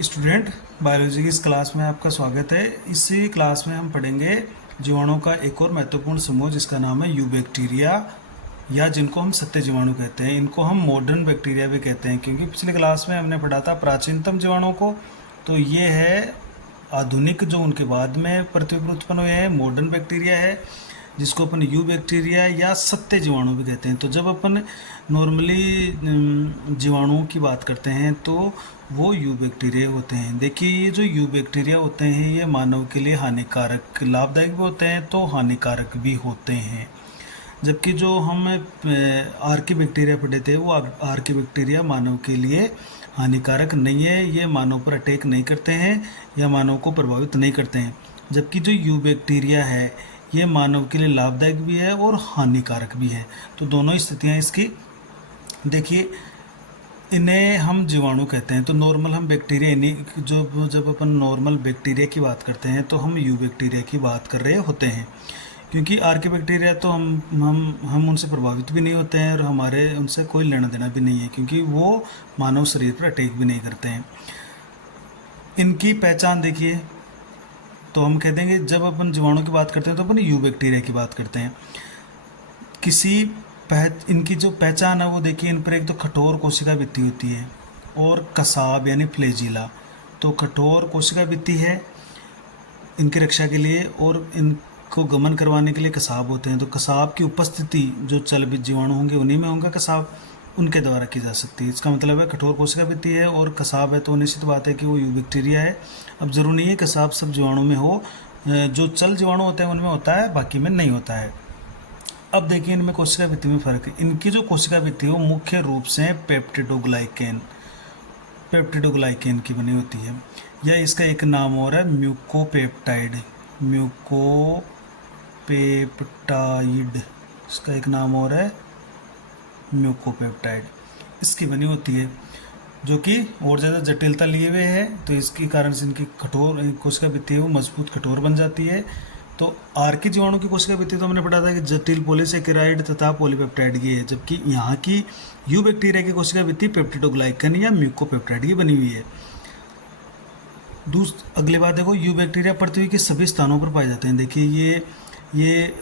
Student, biology की इस class में आपका स्वागत है। इसी क्लास में हम पढ़ेंगे जीवाणुओं का एक और महत्वपूर्ण समूह जिसका नाम है यूबैक्टीरिया, या जिनको हम सत्य जीवाणु कहते हैं। इनको हम मॉडर्न बैक्टीरिया भी कहते हैं, क्योंकि पिछले क्लास में हमने पढ़ा था प्राचीनतम जीवाणुओं को। तो ये है आधुनिक, जो उनके बाद में पृथ्वी पर उत्पन्न हुए हैं, मॉडर्न बैक्टीरिया है, जिसको अपन यू बैक्टीरिया या सत्य जीवाणु भी कहते हैं। तो जब अपन नॉर्मली जीवाणुओं की बात करते हैं तो वो यू बैक्टीरिया होते हैं। देखिए, ये जो यू बैक्टीरिया होते हैं ये मानव के लिए हानिकारक, लाभदायक भी होते हैं तो हानिकारक भी होते हैं। जबकि जो हम आर्की बैक्टीरिया पढ़े थे, वो आर्की बैक्टीरिया मानव के लिए हानिकारक नहीं है। ये मानव पर अटैक नहीं करते हैं या मानव को प्रभावित नहीं करते हैं। जबकि जो यू बैक्टीरिया है ये मानव के लिए लाभदायक भी है और हानिकारक भी है। तो दोनों स्थितियाँ इसकी। देखिए, इन्हें हम जीवाणु कहते हैं। तो नॉर्मल हम बैक्टीरिया, इन्हीं जब अपन नॉर्मल बैक्टीरिया की बात करते हैं तो हम यू बैक्टीरिया की बात कर रहे होते हैं, क्योंकि आर्की बैक्टीरिया तो हम उनसे प्रभावित भी नहीं होते हैं और हमारे उनसे कोई लेना देना भी नहीं है, क्योंकि वो मानव शरीर पर अटैक भी नहीं करते हैं। इनकी पहचान देखिए, तो हम कह देंगे जब अपन जीवाणु की बात करते हैं तो अपन यू बैक्टीरिया की बात करते हैं। इनकी जो पहचान है वो देखिए, इन पर एक तो कठोर कोशिका भित्ति होती है और कसाब यानी फ्लैजिला। तो कठोर कोशिका भित्ति है इनकी रक्षा के लिए, और इनको गमन करवाने के लिए कसाब होते हैं। तो कसाब की उपस्थिति, जो चलबित जीवाणु होंगे उन्हीं में होंगे कसाब, उनके द्वारा की जा सकती है। इसका मतलब है कठोर कोशिका भित्ति है और कसाब है, तो निश्चित बात है कि वो यू बैक्टीरिया है। अब जरूरी नहीं है कसाब सब जीवाणु में हो, जो चल जीवाणु होते हैं उनमें होता है, बाकी में नहीं होता है। अब देखिए, इनमें कोशिका भित्ति में फर्क है। इनकी जो कोशिका भित्ति है वो मुख्य रूप से पेप्टिडोग्लाइकेन की बनी होती है, या इसका एक नाम और है म्यूकोपेप्टाइड। इसका एक नाम और है म्यूकोपेप्टाइड, इसकी बनी होती है, जो कि और ज़्यादा जटिलता लिए हुए है। तो इसके कारण से इनकी कठोर कोशिका भित्ति है वो मजबूत कठोर बन जाती है। तो आर्की जीवाणु की कोशिका भित्ति तो हमने पढ़ा था कि जटिल पॉलीसेकेराइड तथा पॉलीपेप्टाइड की है, जबकि यहाँ की यू बैक्टीरिया की कोशिका भित्ति पेप्टिडोग्लाइकन या म्यूकोपेप्टाइड की बनी हुई है। अगली बात देखो, यू बैक्टीरिया पृथ्वी के सभी स्थानों पर पाए जाते हैं। देखिए, ये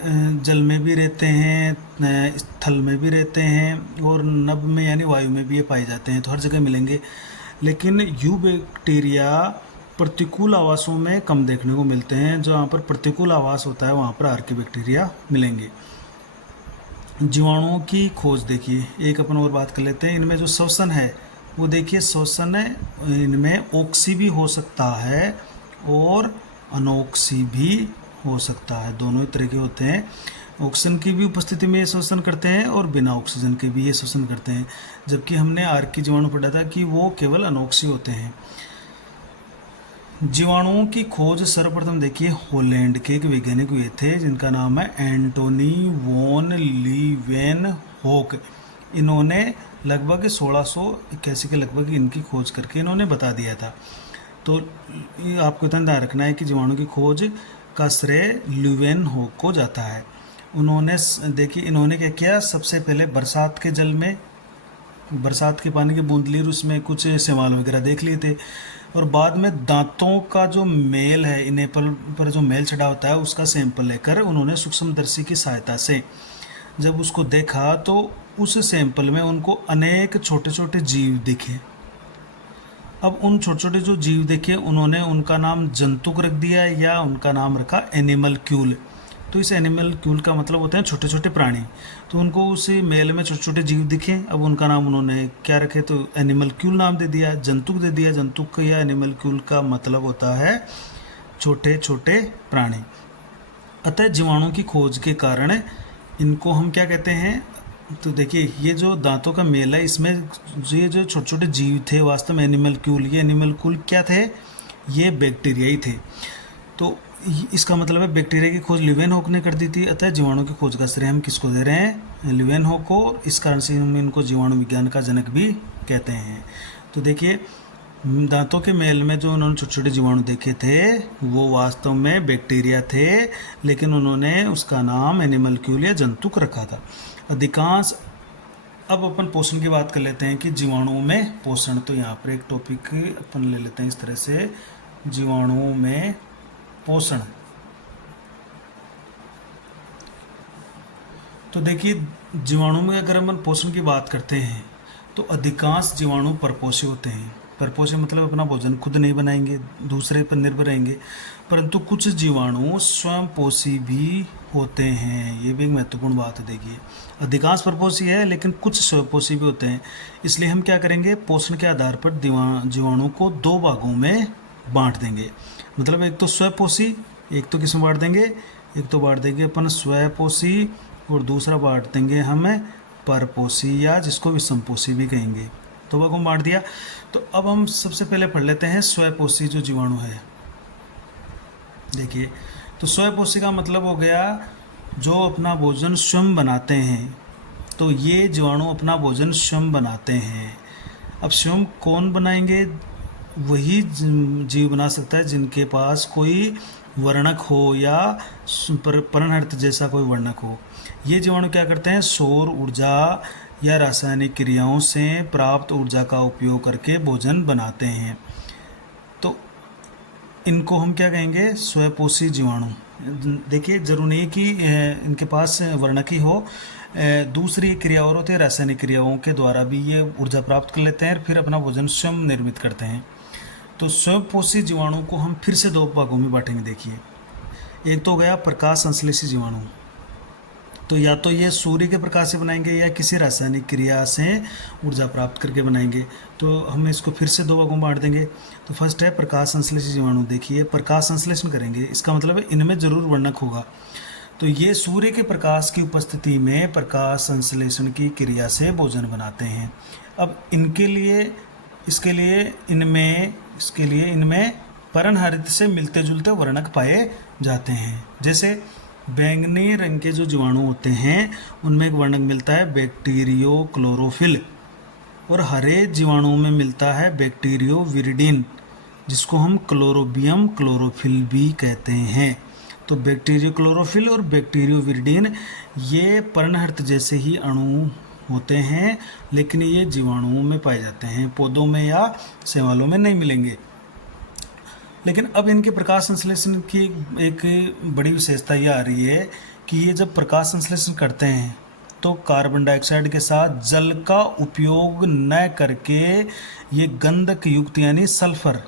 जल में भी रहते हैं, स्थल में भी रहते हैं, और नभ में यानी वायु में भी ये पाए जाते हैं, तो हर जगह मिलेंगे। लेकिन यू बैक्टीरिया प्रतिकूल आवासों में कम देखने को मिलते हैं। जहाँ पर प्रतिकूल आवास होता है वहाँ पर आर्की बैक्टीरिया मिलेंगे। जीवाणुओं की खोज देखिए, एक अपन और बात कर लेते हैं। इनमें जो श्वसन है वो देखिए, श्वसन है इनमें ऑक्सी भी हो सकता है और अनोक्सी भी हो सकता है, दोनों ही तरह के होते हैं। ऑक्सीजन की भी उपस्थिति में ये श्वसन करते हैं और बिना ऑक्सीजन के भी ये श्वसन करते हैं, जबकि हमने आर्की जीवाणु पढ़ा था कि वो केवल अनोक्सी होते हैं। जीवाणुओं की खोज सर्वप्रथम देखिए हॉलैंड के एक वैज्ञानिक हुए थे, जिनका नाम है एंटोनी वॉन लीवेनहोक। इन्होंने लगभग 1681 के लगभग इनकी खोज करके इन्होंने बता दिया था। तो आपको इतना ध्यान रखना है कि जीवाणु की खोज का श्रेय लीवेनहोक को जाता है। इन्होंने क्या किया, सबसे पहले बरसात के जल में, बरसात के पानी की बूंद ली, उसमें कुछ शैवाल वगैरह देख लिए थे, और बाद में दांतों का जो मेल है, इन्हें पर जो मेल चढ़ा होता है उसका सैंपल लेकर उन्होंने सूक्ष्मदर्शी की सहायता से जब उसको देखा तो उस सैंपल में उनको अनेक छोटे छोटे जीव दिखे। अब उन छोटे छोटे जो जीव देखे उन्होंने उनका नाम जंतुक रख दिया, या उनका नाम रखा एनिमलक्यूल। तो इस एनिमलक्यूल का मतलब होते हैं छोटे छोटे प्राणी। तो उनको उसी मेल में छोटे छोटे जीव दिखे, अब उनका नाम उन्होंने क्या रखे, तो एनिमलक्यूल नाम दे दिया, जंतुक दे दिया। जंतुक या एनिमलक्यूल का मतलब होता है छोटे छोटे प्राणी। अतः जीवाणु की खोज के कारण इनको हम क्या कहते हैं, तो देखिए ये जो दांतों का मेल है, इसमें ये जो छोटे छोटे जीव थे वास्तव में एनिमलक्यूल, ये एनिमलक्यूल क्या थे, ये बैक्टीरिया ही थे। तो इसका मतलब है बैक्टीरिया की खोज लीवेनहोक ने कर दी थी। अतः जीवाणु की खोज का श्रेय हम किसको दे रहे हैं, लीवेनहोक को। इस कारण से हम इनको जीवाणु विज्ञान का जनक भी कहते हैं। तो देखिए, दांतों के मेल में जो उन्होंने छोटे छोटे जीवाणु देखे थे वो वास्तव में बैक्टीरिया थे, लेकिन उन्होंने उसका नाम एनिमलक्यूल या जंतुक रखा था। अधिकांश अब अपन पोषण की बात कर लेते हैं कि जीवाणुओं में पोषण। तो यहाँ पर एक टॉपिक अपन ले लेते हैं इस तरह से, जीवाणुओं में पोषण। तो देखिए, जीवाणु में अगर हम पोषण की बात करते हैं तो अधिकांश जीवाणु परपोषी होते हैं। परपोषी मतलब अपना भोजन खुद नहीं बनाएंगे, दूसरे पर निर्भर रहेंगे, परंतु कुछ जीवाणु स्वयं पोषी भी होते हैं। ये भी एक महत्वपूर्ण बात है। देखिए, अधिकांश परपोषी है लेकिन कुछ स्वपोषी भी होते हैं। इसलिए हम क्या करेंगे, पोषण के आधार पर जीवाणु को दो भागों में बांट देंगे। मतलब एक तो स्वपोषी, एक तो किसमें बांट देंगे, एक तो बांट देंगे अपन स्वपोषी और दूसरा बांट देंगे हमें परपोषी, या जिसको विषमपोषी भी कहेंगे। तो वह को बांट दिया। तो अब हम सबसे पहले पढ़ लेते हैं स्वपोषी जो जीवाणु है। देखिए, तो स्वपोषी का मतलब हो गया जो अपना भोजन स्वयं बनाते हैं। तो ये जीवाणु अपना भोजन स्वयं बनाते हैं। अब स्वयं कौन बनाएंगे, वही जीव बना सकता है जिनके पास कोई वर्णक हो या पर्णहरित जैसा कोई वर्णक हो। ये जीवाणु क्या करते हैं, सौर ऊर्जा या रासायनिक क्रियाओं से प्राप्त ऊर्जा का उपयोग करके भोजन बनाते हैं। तो इनको हम क्या कहेंगे, स्वपोषी जीवाणु। देखिए, जरूरी नहीं कि इनके पास वर्णक ही हो, दूसरी क्रिया और होती है, रासायनिक क्रियाओं के द्वारा भी ये ऊर्जा प्राप्त कर लेते हैं और फिर अपना भोजन स्वयं निर्मित करते हैं। तो स्वपोषी जीवाणु को हम फिर से दो भागों में बांटेंगे। देखिए, एक तो हो गया प्रकाश संश्लेषी जीवाणु। तो या तो ये सूर्य के प्रकाश से बनाएंगे या किसी रासायनिक क्रिया से ऊर्जा प्राप्त करके बनाएंगे। तो हम इसको फिर से दो भागों में बांट देंगे। तो फर्स्ट है प्रकाश संश्लेषी जीवाणु। देखिए, प्रकाश संश्लेषण करेंगे, इसका मतलब है इनमें जरूर वर्णक होगा। तो ये सूर्य के प्रकाश की उपस्थिति में प्रकाश संश्लेषण की क्रिया से भोजन बनाते हैं। अब इसके लिए इनमें पर्णहरित से मिलते जुलते वर्णक पाए जाते हैं। जैसे बैंगनी रंग के जो जीवाणु होते हैं उनमें एक वर्णक मिलता है बैक्टीरियो क्लोरोफिल, और हरे जीवाणुओं में मिलता है बैक्टीरियो विरिडिन, जिसको हम क्लोरोबियम क्लोरोफिल भी कहते हैं। तो बैक्टीरियो क्लोरोफिल और बैक्टीरियो विरिडिन ये पर्णहरित जैसे ही अणु होते हैं, लेकिन ये जीवाणुओं में पाए जाते हैं, पौधों में या शैवालों में नहीं मिलेंगे। लेकिन अब इनके प्रकाश संश्लेषण की एक बड़ी विशेषता ये आ रही है कि ये जब प्रकाश संश्लेषण करते हैं तो कार्बन डाइऑक्साइड के साथ जल का उपयोग न करके ये गंधक युक्त यानी सल्फर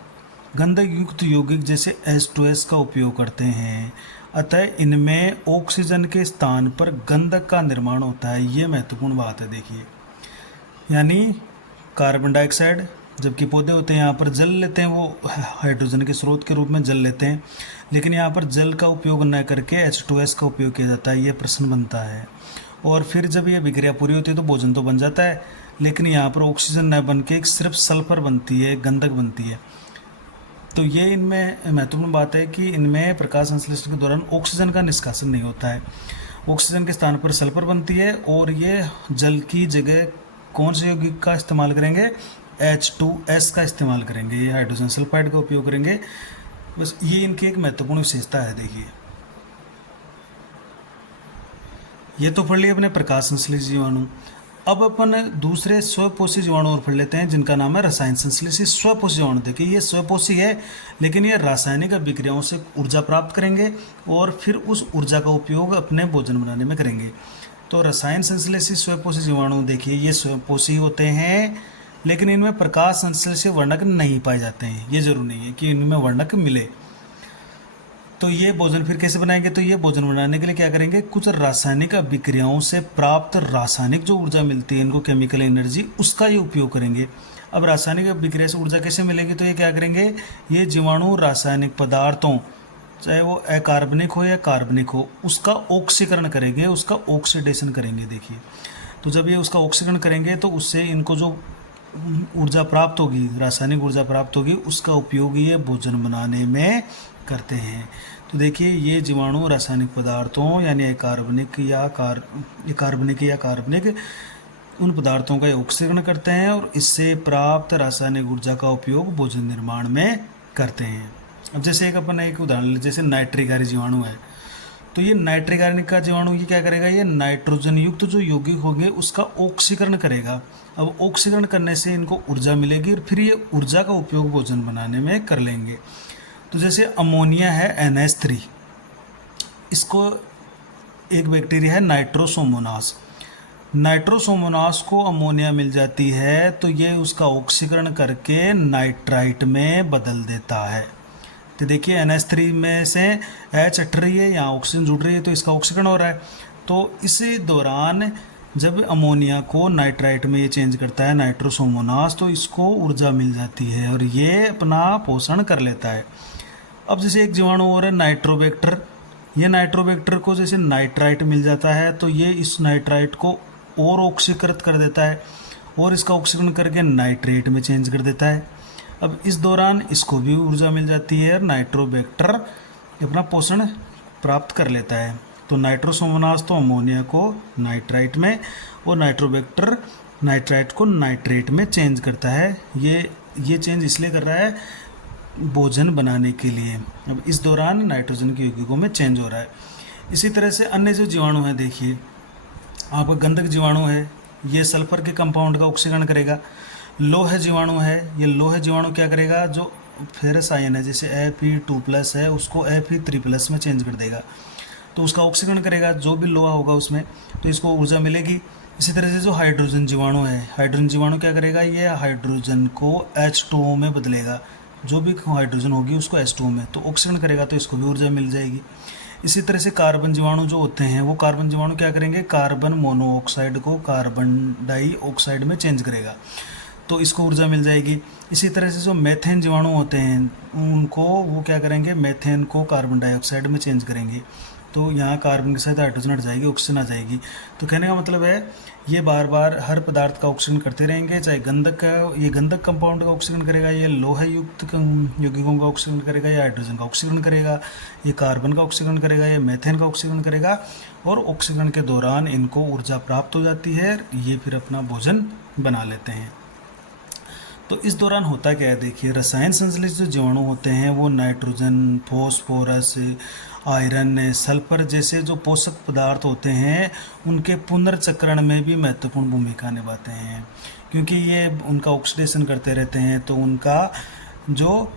गंधक युक्त यौगिक जैसे H2S का उपयोग करते हैं। अतः इनमें ऑक्सीजन के स्थान पर गंधक का निर्माण होता है। ये महत्वपूर्ण बात है। देखिए, यानी कार्बन डाइऑक्साइड, जबकि पौधे होते हैं यहाँ पर जल लेते हैं, वो हाइड्रोजन के स्रोत के रूप में जल लेते हैं, लेकिन यहाँ पर जल का उपयोग न करके H2S का उपयोग किया जाता है। ये प्रश्न बनता है। और फिर जब ये विक्रिया पूरी होती है तो भोजन तो बन जाता है, लेकिन यहाँ पर ऑक्सीजन न बन के सिर्फ सल्फर बनती है, गंधक बनती है। तो ये इनमें महत्वपूर्ण बात है कि इनमें प्रकाश संश्लेषण के दौरान ऑक्सीजन का निष्कासन नहीं होता है। ऑक्सीजन के स्थान पर सल्फर बनती है, और ये जल की जगह कौन से यौगिक का इस्तेमाल करेंगे, H2S का इस्तेमाल करेंगे, ये हाइड्रोजन सल्फाइड का उपयोग करेंगे। बस ये इनकी एक महत्वपूर्ण विशेषता है। देखिए, ये तो पढ़ लिए अपने प्रकाश संश्लेषी जीवाणु। अब अपन दूसरे स्वपोषी जीवाणु और पढ़ लेते हैं जिनका नाम है रसायन संश्लेषी स्वपोषी जीवाणु। देखिए, ये स्वपोषी है लेकिन ये रासायनिक अभिक्रियाओं से ऊर्जा प्राप्त करेंगे और फिर उस ऊर्जा का उपयोग अपने भोजन बनाने में करेंगे। तो रसायन संश्लेषी स्वपोषी जीवाणु, देखिए ये स्वपोषी होते हैं, लेकिन इनमें प्रकाश संश्लेषी वर्णक नहीं पाए जाते हैं। ये जरूरी नहीं है कि इनमें वर्णक मिले। तो ये भोजन फिर कैसे बनाएंगे, तो ये भोजन बनाने के लिए क्या करेंगे, कुछ रासायनिक अभिक्रियाओं से प्राप्त रासायनिक जो ऊर्जा मिलती है इनको, केमिकल एनर्जी, उसका ये उपयोग करेंगे। अब रासायनिक अभिक्रिया से ऊर्जा कैसे मिलेगी, तो ये क्या करेंगे, ये जीवाणु रासायनिक पदार्थों, चाहे वो अकार्बनिक हो या कार्बनिक हो, उसका ऑक्सीकरण करेंगे, उसका ऑक्सीडेशन करेंगे। देखिए, तो जब ये उसका ऑक्सीकरण करेंगे तो उससे इनको जो ऊर्जा प्राप्त होगी, रासायनिक ऊर्जा प्राप्त होगी, उसका उपयोग ये भोजन बनाने में करते हैं। तो देखिए, ये जीवाणु रासायनिक पदार्थों यानी कार्बनिक या कार्बनिक उन पदार्थों का ऑक्सीकरण करते हैं और इससे प्राप्त रासायनिक ऊर्जा का उपयोग भोजन निर्माण में करते हैं। अब जैसे एक उदाहरण, जैसे नाइट्रिक जीवाणु है, तो ये नाइट्रिक आयन का जीवाणु ये क्या करेगा, ये नाइट्रोजन युक्त जो यौगिक होंगे उसका ऑक्सीकरण करेगा। अब ऑक्सीकरण करने से इनको ऊर्जा मिलेगी और फिर ये ऊर्जा का उपयोग भोजन बनाने में कर लेंगे। तो जैसे अमोनिया है NH3, इसको एक बैक्टीरिया है नाइट्रोसोमोनास, नाइट्रोसोमोनास को अमोनिया मिल जाती है तो ये उसका ऑक्सीकरण करके नाइट्राइट में बदल देता है। तो देखिए NH3 में से H हट रही है, यहाँ ऑक्सीजन जुड़ रही है तो इसका ऑक्सीकरण हो रहा है। तो इसी दौरान जब अमोनिया को नाइट्राइट में ये चेंज करता है नाइट्रोसोमोनास, तो इसको ऊर्जा मिल जाती है और ये अपना पोषण कर लेता है। अब जैसे एक जीवाणु और है नाइट्रोबैक्टर, ये नाइट्रोबैक्टर को जैसे नाइट्राइट मिल जाता है तो ये इस नाइट्राइट को और ऑक्सीकृत कर देता है और इसका ऑक्सीकरण करके नाइट्रेट में चेंज कर देता है। अब इस दौरान इसको भी ऊर्जा मिल जाती है और नाइट्रोबैक्टर अपना पोषण प्राप्त कर लेता है। तो नाइट्रोसोमोनास तो अमोनिया को नाइट्राइट में और नाइट्रोबैक्टर नाइट्राइट को नाइट्रेट में चेंज करता है। ये चेंज इसलिए कर रहा है भोजन बनाने के लिए। अब इस दौरान नाइट्रोजन के यौगिकों में चेंज हो रहा है। इसी तरह से अन्य जो जीवाणु हैं, देखिए आपका गंधक जीवाणु है, ये सल्फर के कंपाउंड का ऑक्सीकरण करेगा। लोह जीवाणु है, ये लोह जीवाणु क्या करेगा, जो फेरस आयन है जैसे Fe2+ है उसको Fe3+ में चेंज कर देगा तो उसका ऑक्सीकरण करेगा, जो भी लोहा होगा उसमें, तो इसको ऊर्जा मिलेगी। इसी तरह से जो हाइड्रोजन जीवाणु है, हाइड्रोजन जीवाणु क्या करेगा, ये हाइड्रोजन को H2O में बदलेगा, जो भी हाइड्रोजन होगी उसको H2O में, तो ऑक्सीकरण करेगा तो इसको भी ऊर्जा मिल जाएगी। इसी तरह से कार्बन जीवाणु जो होते हैं, वो कार्बन जीवाणु क्या करेंगे, कार्बन मोनोऑक्साइड को कार्बन डाइऑक्साइड में चेंज करेगा तो इसको ऊर्जा मिल जाएगी। इसी तरह से जो मेथेन जीवाणु होते हैं उनको वो क्या करेंगे, मेथेन को कार्बन डाइऑक्साइड में चेंज करेंगे तो यहाँ कार्बन के साथ हाइड्रोजन हट जाएगी, ऑक्सीजन आ जाएगी। तो कहने का मतलब है ये बार बार हर पदार्थ का ऑक्सीजन करते रहेंगे, चाहे गंधक का, ये गंधक कंपाउंड का ऑक्सीजन करेगा, ये लोहा युक्त यौगिकों का ऑक्सीजन करेगा, या हाइड्रोजन का ऑक्सीजन करेगा, ये कार्बन का ऑक्सीजन करेगा, ये मेथेन का ऑक्सीजन करेगा और ऑक्सीजन के दौरान इनको ऊर्जा प्राप्त हो जाती है, ये फिर अपना भोजन बना लेते हैं। तो इस दौरान होता क्या है, देखिए रसायन संश्लेषित जो जीवाणु होते हैं वो नाइट्रोजन, फॉस्फोरस, आयरन, सल्फर जैसे जो पोषक पदार्थ होते हैं उनके पुनर्चक्रण में भी महत्वपूर्ण भूमिका निभाते हैं, क्योंकि ये उनका ऑक्सीडेशन करते रहते हैं तो उनका जो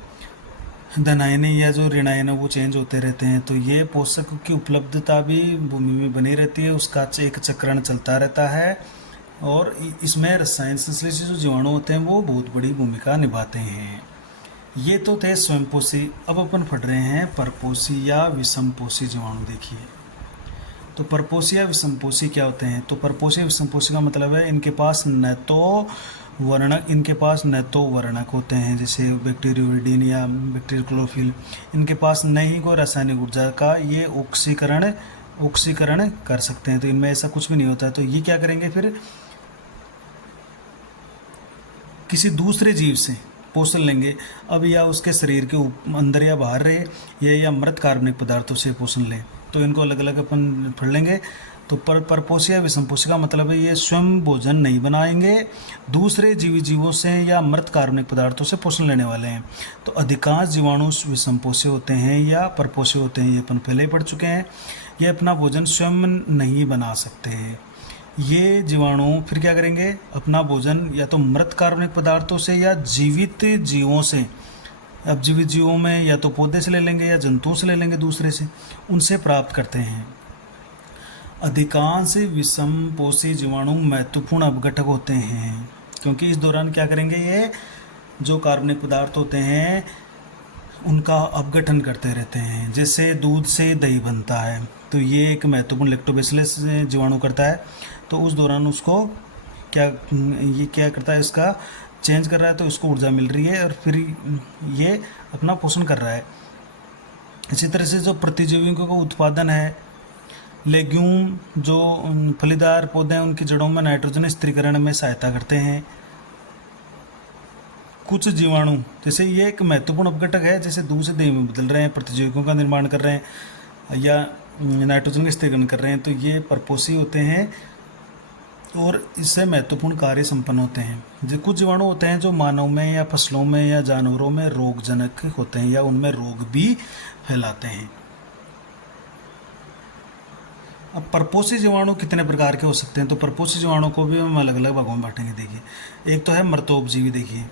धनायन या जो ऋणायन वो चेंज होते रहते हैं, तो ये पोषक की उपलब्धता भी भूमि में बनी रहती है, उसका एक चक्रण चलता रहता है और इसमें रसायन संश्लेषित जो जीवाणु होते हैं वो बहुत बड़ी भूमिका निभाते हैं। ये तो थे स्वयंपोषी। अब अपन पढ़ रहे हैं परपोषी या विषमपोषी जीवाणु। देखिए तो परपोषी या विषमपोषी क्या होते हैं, तो परपोषी या विषमपोषी का मतलब है इनके पास न तो वर्णक होते हैं, जैसे बैक्टीरियोइडिन या बैक्टीरियोक्लोरोफिल, इनके पास न ही कोई रासायनिक ऊर्जा का ये ऑक्सीकरण कर सकते हैं, तो इनमें ऐसा कुछ भी नहीं होता है। तो ये क्या करेंगे, फिर किसी दूसरे जीव से पोषण लेंगे, अब या उसके शरीर के अंदर या बाहर रहे या मृत कार्बनिक पदार्थों से पोषण लें, तो इनको अलग अलग अपन पढ़ लेंगे। तो परपोषी या विषमपोषी का मतलब है ये स्वयं भोजन नहीं बनाएंगे, दूसरे जीवों से या मृत कार्बनिक पदार्थों से पोषण लेने वाले हैं। तो अधिकांश जीवाणु विषमपोषी होते हैं या परपोषी होते हैं, ये अपन पहले ही पढ़ चुके हैं। ये अपना भोजन स्वयं नहीं बना सकते हैं। ये जीवाणु फिर क्या करेंगे, अपना भोजन या तो मृत कार्बनिक पदार्थों से या जीवित जीवों से, अब जीवित जीवों में या तो पौधे से ले लेंगे या जंतुओं से ले लेंगे दूसरे से, उनसे प्राप्त करते हैं। अधिकांश विषमपोषी जीवाणु महत्वपूर्ण अपघटक होते हैं, क्योंकि इस दौरान क्या करेंगे, ये जो कार्बनिक पदार्थ होते हैं उनका अपघटन करते रहते हैं। जैसे दूध से दही बनता है तो ये एक महत्वपूर्ण लैक्टोबैसिलस जीवाणु करता है, तो उस दौरान उसको क्या करता है, इसका चेंज कर रहा है तो इसको ऊर्जा मिल रही है और फिर ये अपना पोषण कर रहा है। इसी तरह से जो प्रतिजीवियों का उत्पादन है, लेग्यूम जो फलीदार पौधे हैं उनकी जड़ों में नाइट्रोजन स्थिरीकरण में सहायता करते हैं। कुछ जीवाणु, जैसे ये एक महत्वपूर्ण अपघटक है, जैसे दूध से दही में बदल रहे हैं, प्रतिजीवियों का निर्माण कर रहे हैं या नाइट्रोजन का स्थिरीकरण कर रहे हैं, तो ये परपोषी होते हैं और इससे महत्वपूर्ण कार्य संपन्न होते हैं। जो कुछ जीवाणु होते हैं जो मानव में या फसलों में या जानवरों में रोगजनक होते हैं या उनमें रोग भी फैलाते हैं। अब परपोषी जीवाणु कितने प्रकार के हो सकते हैं, तो परपोषी जीवाणु को भी हम अलग अलग भागों में बांटेंगे। देखिए, एक तो है मृतोपजीवी। देखिए,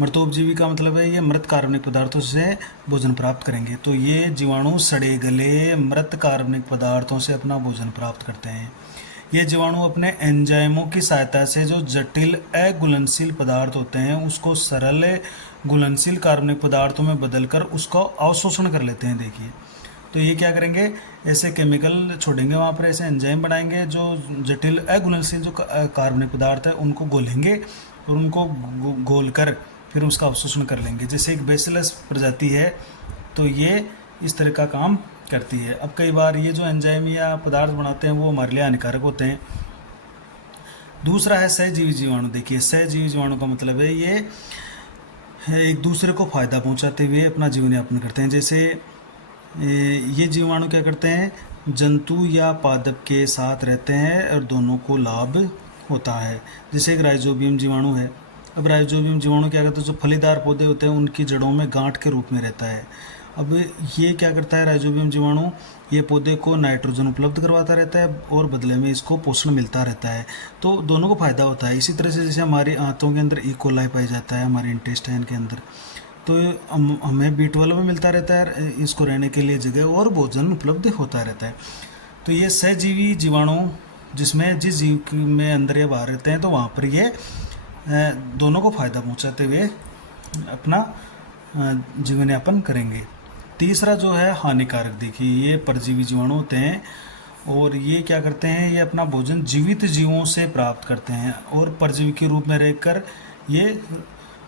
मृतोपजीवी का मतलब है ये मृत कार्बनिक पदार्थों से भोजन प्राप्त करेंगे। तो ये जीवाणु सड़े गले मृत कार्बनिक पदार्थों से अपना भोजन प्राप्त करते हैं। ये जीवाणु अपने एंजाइमों की सहायता से जो जटिल अघुलनशील पदार्थ होते हैं उसको सरल घुलनशील कार्बनिक पदार्थों में बदलकर उसका अवशोषण कर लेते हैं। देखिए, तो ये क्या करेंगे, ऐसे केमिकल छोड़ेंगे वहाँ पर, ऐसे एंजाइम बनाएंगे जो जटिल अघुलनशील जो कार्बनिक पदार्थ है उनको घोलेंगे और उनको घोल कर फिर उसका अवशोषण कर लेंगे। जैसे एक बेसिलस प्रजाति है, तो ये इस तरह का काम करती है। अब कई बार ये जो एंजाइम या पदार्थ बनाते हैं वो हमारे लिए हानिकारक होते हैं। दूसरा है सहजीवी जीवाणु। देखिए, सहजीवी जीवाणु का मतलब है ये एक दूसरे को फ़ायदा पहुंचाते हुए अपना जीवन यापन करते हैं। जैसे ये जीवाणु क्या करते हैं, जंतु या पादप के साथ रहते हैं और दोनों को लाभ होता है। जैसे एक राइजोबियम जीवाणु है। अब राइजोबियम जीवाणु क्या करता है, जो फलीदार पौधे होते हैं उनकी जड़ों में गांठ के रूप में रहता है। अब ये क्या करता है राइजोबियम जीवाणु, ये पौधे को नाइट्रोजन उपलब्ध करवाता रहता है और बदले में इसको पोषण मिलता रहता है। तो दोनों को फायदा होता है। इसी तरह से जैसे हमारी आंतों के अंदर इकोलाई पाई जाता है, हमारे इंटेस्टाइन के अंदर, तो हमें B12 में मिलता रहता है इसको रहने के लिए जगह और भोजन उपलब्ध होता रहता है। तो ये सहजीवी जीवाणु जिसमें जिस जीव में अंदर ये बाहर रहते हैं तो वहाँ पर ये दोनों को फायदा पहुँचाते हुए अपना जीवन यापन करेंगे। तीसरा जो है हानिकारक। देखिए, ये परजीवी जीवाणु होते हैं और ये क्या करते हैं, ये अपना भोजन जीवित जीवों से प्राप्त करते हैं और परजीवी के रूप में रहकर ये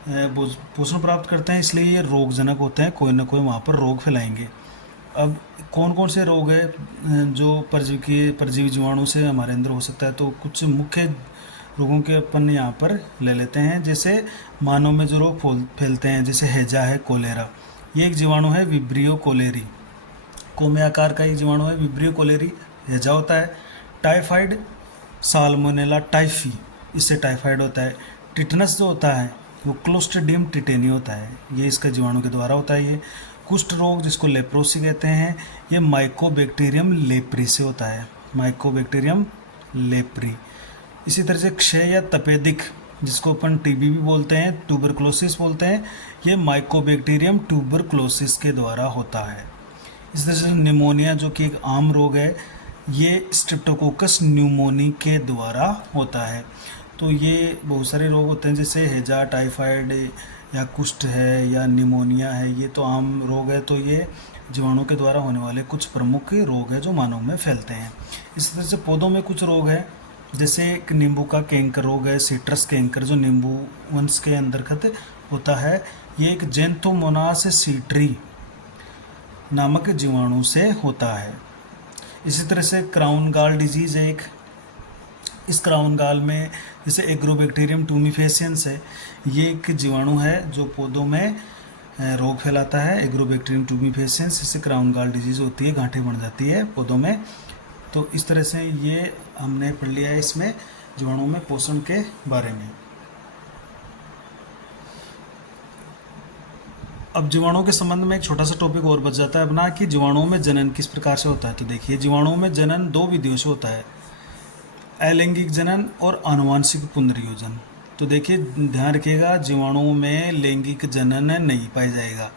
पोषण प्राप्त करते हैं, इसलिए ये रोगजनक होते हैं। कोई ना कोई वहाँ पर रोग फैलाएंगे। अब कौन कौन से रोग है जो परजीवी जीवाणु से हमारे अंदर हो सकता है, तो कुछ मुख्य रोगों के अपन यहाँ पर ले लेते हैं। जैसे मानव में जो रोग फैलते हैं, जैसे हैजा है, कोलेरा, ये एक जीवाणु है विब्रियो कोलेरी, कोमे आकार का एक जीवाणु है विब्रियो कोलेरी, हैजा होता है। टाइफाइड साल्मोनेला टाइफी, इससे टाइफाइड होता है। टिटनस जो होता है वो क्लोस्ट्रीडियम टिटेनी होता है, ये इसका जीवाणु के द्वारा होता है। ये कुष्ठ रोग जिसको लेप्रोसी कहते हैं, ये माइकोबैक्टीरियम लेप्री से होता है, माइकोबैक्टीरियम लेप्री। इसी तरह से क्षय या तपेदिक जिसको अपन टीबी भी बोलते हैं, ट्यूबरक्लोसिस बोलते हैं, ये माइकोबैक्टीरियम ट्यूबरक्लोसिस के द्वारा होता है। इस तरह से निमोनिया जो कि एक आम रोग है, ये स्ट्रेप्टोकोकस न्यूमोनी के द्वारा होता है। तो ये बहुत सारे रोग होते हैं, जैसे हैजा, टाइफाइड या कुष्ठ है या निमोनिया है, ये तो आम रोग है। तो ये जीवाणु के द्वारा होने वाले कुछ प्रमुख रोग है जो मानव में फैलते हैं। इस तरह से पौधों में कुछ रोग है, जैसे एक नींबू का कैंकर रोग है, सिट्रस कैंकर, जो नींबू वंश के अंतर्गत होता है। ये एक जेंथोमोनास सीट्री नामक जीवाणु से होता है। इसी तरह से क्राउन गाल डिजीज है एक, इस क्राउन गाल में जैसे एग्रोबैक्टीरियम टूमीफेसियंस है, ये एक जीवाणु है जो पौधों में रोग फैलाता है, एग्रोबैक्टीरियम टूमीफेसियंस। इससे क्राउन गाल डिजीज होती है, गांठें बन जाती है पौधों में। तो इस तरह से ये हमने पढ़ लिया है इसमें जीवाणुओं में पोषण के बारे में। अब जीवाणुओं के संबंध में एक छोटा सा टॉपिक और बच जाता है अपना कि जीवाणुओं में जनन किस प्रकार से होता है। तो देखिए, जीवाणुओं में जनन दो विधियों से होता है, अलैंगिक जनन और आनुवांशिक पुनर्योजन। तो देखिए, ध्यान रखिएगा, जीवाणुओं में लैंगिक जनन नहीं पाया जाएगा,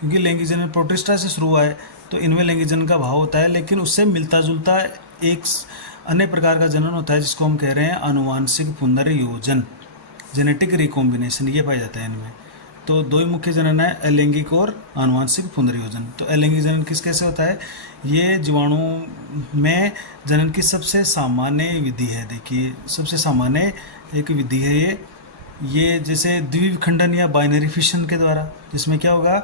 क्योंकि लैंगिक जनन प्रोटिस्टा से शुरू हुआ है, तो इनमें लैंगिक जनन का भाव होता है। लेकिन उससे मिलता जुलता एक अन्य प्रकार का जनन होता है जिसको हम कह रहे हैं आनुवांशिक पुनर्योजन, जेनेटिक रिकॉम्बिनेशन, ये पाया जाता है इनमें। तो दो ही मुख्य जनन है, अलैंगिक और आनुवांशिक पुनर्योजन। तो अलैंगिक जनन किस कैसे होता है, ये जीवाणु में जनन की सबसे सामान्य विधि है। देखिए, सबसे सामान्य एक विधि है ये जैसे द्विविखंडन या बाइनरी फिशन के द्वारा, जिसमें क्या होगा,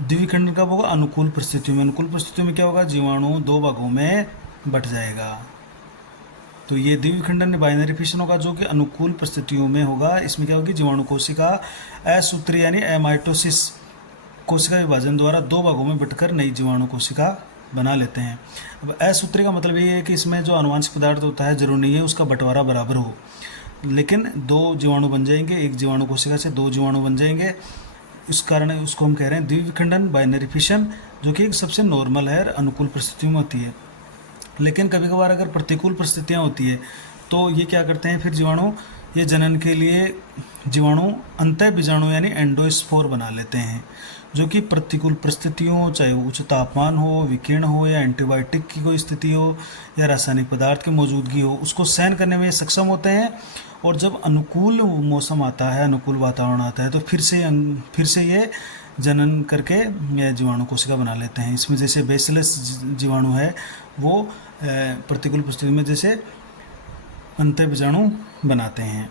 द्विविखंडन कब होगा, अनुकूल परिस्थितियों में। अनुकूल परिस्थितियों में क्या होगा, जीवाणु दो भागों में बट जाएगा। तो ये द्विविखंडन बाइनरी फिशन होगा जो कि अनुकूल परिस्थितियों में होगा। इसमें क्या होगी, जीवाणु कोशिका असूत्री यानी एमाइटोसिस कोशिका विभाजन द्वारा दो भागों में बटकर नई जीवाणु कोशिका बना लेते हैं। अब असूत्री का मतलब ये है कि इसमें जो आनुवांशिक पदार्थ होता है जरूरी नहीं है उसका बंटवारा बराबर हो, लेकिन दो जीवाणु बन जाएंगे, एक जीवाणु कोशिका से दो जीवाणु बन जाएंगे। इस कारण उसको हम कह रहे हैं द्विविखंडन बाइनरी फिशन, जो कि सबसे नॉर्मल है, अनुकूल परिस्थितियों में होती है। लेकिन कभी कभार अगर प्रतिकूल परिस्थितियाँ होती है तो ये क्या करते हैं, फिर जीवाणु ये जनन के लिए जीवाणु अंतः बीजाणु यानी एंडोस्पोर बना लेते हैं, जो कि प्रतिकूल परिस्थितियों, चाहे उच्च तापमान हो, विकिरण हो, या एंटीबायोटिक की कोई स्थिति हो, या रासायनिक पदार्थ की मौजूदगी हो, उसको सहन करने में सक्षम होते हैं। और जब अनुकूल मौसम आता है, अनुकूल वातावरण आता है, तो फिर से ये जनन करके ये जीवाणु कोशिका बना लेते हैं। इसमें जैसे बेसिलस जीवाणु है वो प्रतिकूल परिस्थिति में जैसे अंतः बीजाणु बनाते हैं।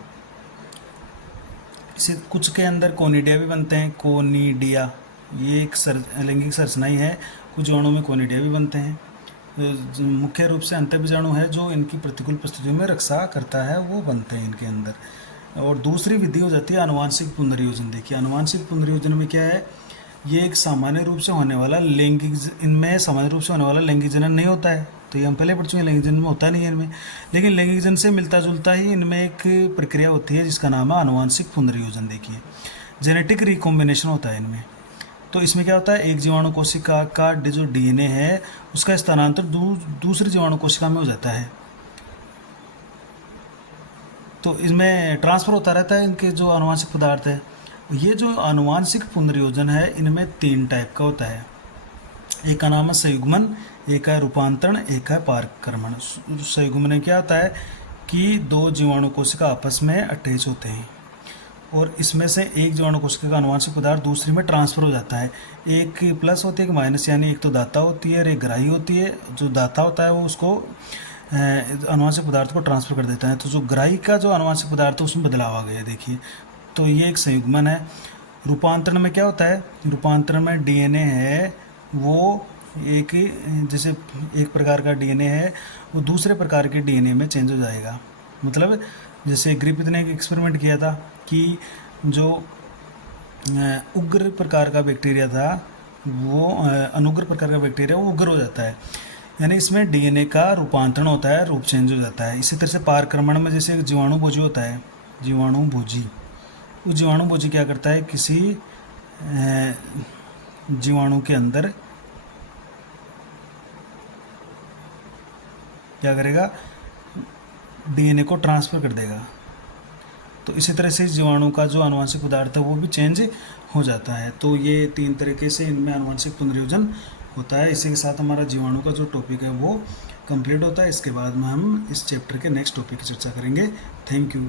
इसे कुछ के अंदर कोनिडिया भी बनते हैं। कोनिडिया ये एक लैंगिक संरचना ही है। कुछ जीवाणुओं में कोनिडिया भी बनते हैं। मुख्य रूप से अंतः बीजाणु है जो इनकी प्रतिकूल परिस्थितियों में रक्षा करता है, वो बनते हैं इनके अंदर। और दूसरी विधि हो जाती है आनुवांशिक पुनर्योजन। देखिए आनुवांशिक पुनर्योजन में क्या है, ये एक सामान्य रूप से होने वाला इनमें सामान्य रूप से होने वाला लैंगिक जनन नहीं होता है, तो ये हम पहले पढ़ चुके हैं, लैंगिक जनन में होता नहीं है इनमें। लेकिन लैंगिक जनन से मिलता जुलता ही इनमें एक प्रक्रिया होती है जिसका नाम है आनुवांशिक पुनर्योजन। देखिए जेनेटिक रिकॉम्बिनेशन होता है इनमें। तो इसमें क्या होता है, एक जीवाणु कोशिका का जो डीएनए है उसका स्थानांतर दूसरी जीवाणु कोशिका में हो जाता है। तो इसमें ट्रांसफ़र होता रहता है इनके जो आनुवांशिक पदार्थ है। ये जो आनुवांशिक पुनर्योजन है इनमें 3 टाइप का होता है। एक का नाम है संयुग्मन, एक है रूपांतरण, एक है पारक्रमण। संयुग्मन में क्या होता है कि 2 जीवाणु कोशिका आपस में अटैच होते हैं और इसमें से एक जीवाणु कोशिका का आनुवांशिक पदार्थ दूसरी में ट्रांसफ़र हो जाता है। एक प्लस होती है, एक माइनस, यानी एक तो दाता होती है और एक ग्राही होती है। जो दाता होता है वो उसको आनुवांशिक पदार्थ को ट्रांसफ़र कर देता है। तो जो ग्राही का जो आनुवांशिक पदार्थ है उसमें बदलाव आ गया है। देखिए तो ये एक संयुग्मन है। रूपांतरण में क्या होता है, रूपांतरण में डीएनए है वो एक जैसे एक प्रकार का डीएनए है वो दूसरे प्रकार के डीएनए में चेंज हो जाएगा। मतलब जैसे ग्रिफिथ ने एक एक्सपेरिमेंट किया था कि जो उग्र प्रकार का बैक्टीरिया था वो अनुग्र प्रकार का बैक्टीरिया वो उग्र हो जाता है, यानी इसमें डीएनए का रूपांतरण होता है, रूप चेंज हो जाता है। इसी तरह से पारक्रमण में जैसे जीवाणु भोजी होता है, जीवाणु भोजी, वो जीवाणु भोजी क्या करता है, किसी जीवाणु के अंदर क्या करेगा, डीएनए को ट्रांसफ़र कर देगा। तो इसी तरह से जीवाणु का जो आनुवांशिक पदार्थ है वो भी चेंज हो जाता है। तो ये 3 तरीके से इनमें आनुवांशिक पुनर्योजन होता है। इसी के साथ हमारा जीवाणु का जो टॉपिक है वो कंप्लीट होता है। इसके बाद में हम इस चैप्टर के नेक्स्ट टॉपिक की चर्चा करेंगे। Thank you.